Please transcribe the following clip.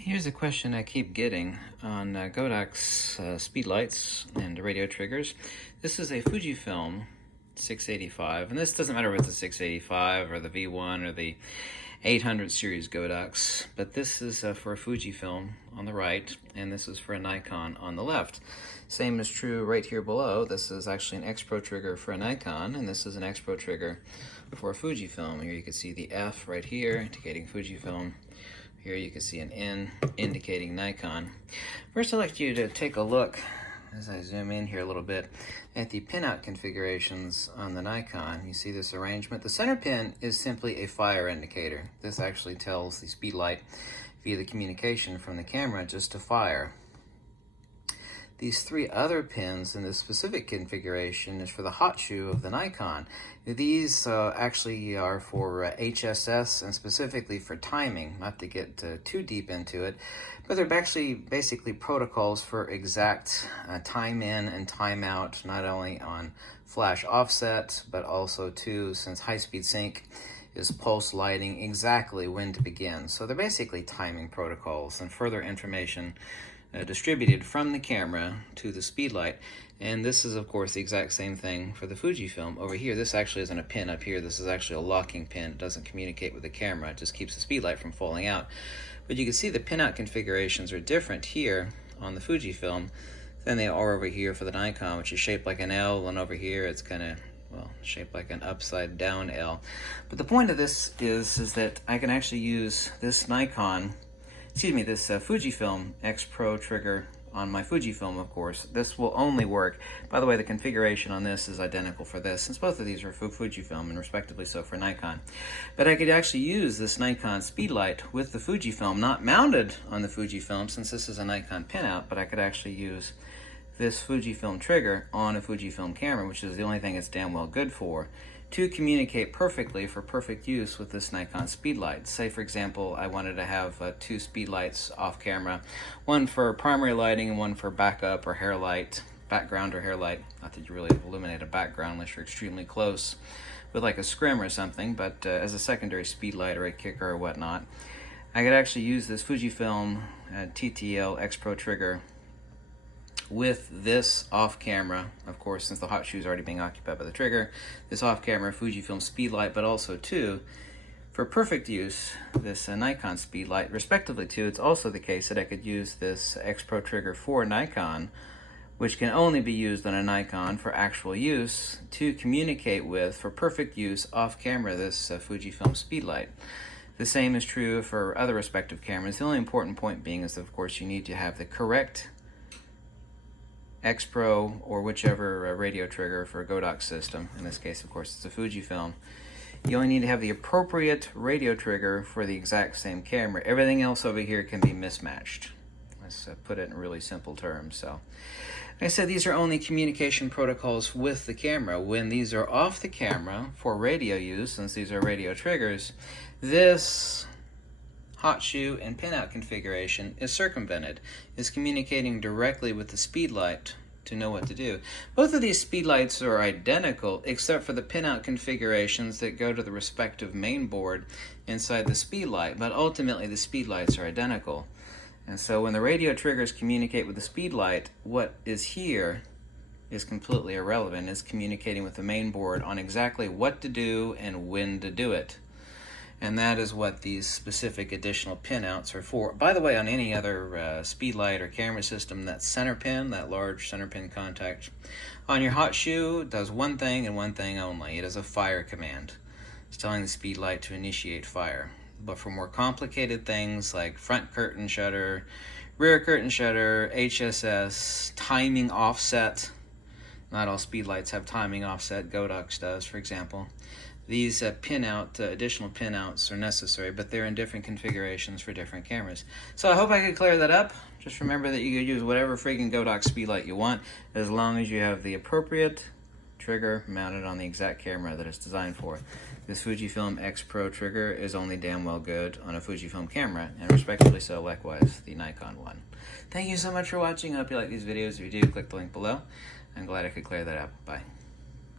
Here's a question I keep getting on Godak's speed lights and radio triggers. This is a Fujifilm 685, and this doesn't matter if it's a 685 or the V1 or the 800 series Godaks, but this is for a Fujifilm on the right, and this is for a Nikon on the left. Same is true right here below. This is actually an X-Pro trigger for a Nikon, and this is an X-Pro trigger for a Fujifilm. Here you can see the F right here, indicating Fujifilm. Here you can see an N indicating Nikon. First, I'd like you to take a look, as I zoom in here a little bit, at the pinout configurations on the Nikon. You see this arrangement. The center pin is simply a fire indicator. This actually tells the speed light via the communication from the camera just to fire. These three other pins in this specific configuration is for the hot shoe of the Nikon. These actually are for HSS and specifically for timing, not to get too deep into it, but they're actually basically protocols for exact time in and time out, not only on flash offset, but also too, since high-speed sync is pulse lighting exactly when to begin. So they're basically timing protocols and further information distributed from the camera to the speed light. And this is of course the exact same thing for the Fujifilm. Over here, this actually isn't a pin up here, this is actually a locking pin. It doesn't communicate with the camera, it just keeps the speed light from falling out. But you can see the pinout configurations are different here on the Fujifilm than they are over here for the Nikon, which is shaped like an L, and over here it's kind of, well, shaped like an upside down L. But the point of this is that I can actually use this Fujifilm X-Pro trigger on my Fujifilm, of course. This will only work. By the way, the configuration on this is identical for this, since both of these are for Fujifilm and respectively so for Nikon. But I could actually use this Nikon speedlight with the Fujifilm, not mounted on the Fujifilm since this is a Nikon pinout, but I could actually use this Fujifilm trigger on a Fujifilm camera, which is the only thing it's damn well good for, to communicate perfectly for perfect use with this Nikon speedlight. Say, for example, I wanted to have two speedlights off camera, one for primary lighting and one for backup or hair light, background or hair light. Not that you really illuminate a background unless you're extremely close with like a scrim or something, but as a secondary speedlight or a kicker or whatnot, I could actually use this Fujifilm TTL X-Pro trigger with this off-camera, of course, since the hot shoe is already being occupied by the trigger, this off-camera Fujifilm speedlight, but also too, for perfect use, this Nikon speedlight, respectively too. It's also the case that I could use this X-Pro trigger for Nikon, which can only be used on a Nikon for actual use, to communicate with, for perfect use off-camera, this Fujifilm speedlight. The same is true for other respective cameras. The only important point being is that, of course, you need to have the correct X-Pro or whichever radio trigger for a Godox system. In this case, of course, it's a Fujifilm. You only need to have the appropriate radio trigger for the exact same camera. Everything else over here can be mismatched. Let's put it in really simple terms. So, like I said, these are only communication protocols with the camera. When these are off the camera for radio use, since these are radio triggers, this hot shoe and pinout configuration is circumvented, is communicating directly with the speedlight to know what to do. Both of these speedlights are identical except for the pinout configurations that go to the respective main board inside the speedlight, but ultimately the speedlights are identical. And so when the radio triggers communicate with the speedlight, what is here is completely irrelevant. It's communicating with the main board on exactly what to do and when to do it. And that is what these specific additional pinouts are for. By the way, on any other speedlight or camera system, that center pin, that large center pin contact on your hot shoe does one thing and one thing only. It is a fire command. It's telling the speedlight to initiate fire. But for more complicated things like front curtain shutter, rear curtain shutter, HSS, timing offset, not all speedlights have timing offset, Godox does, for example. These additional pinouts are necessary, but they're in different configurations for different cameras. So I hope I could clear that up. Just remember that you could use whatever freaking Godox speedlight you want, as long as you have the appropriate trigger mounted on the exact camera that it's designed for. This Fujifilm X-Pro trigger is only damn well good on a Fujifilm camera, and respectively so, likewise, the Nikon one. Thank you so much for watching. I hope you like these videos. If you do, click the link below. I'm glad I could clear that up. Bye.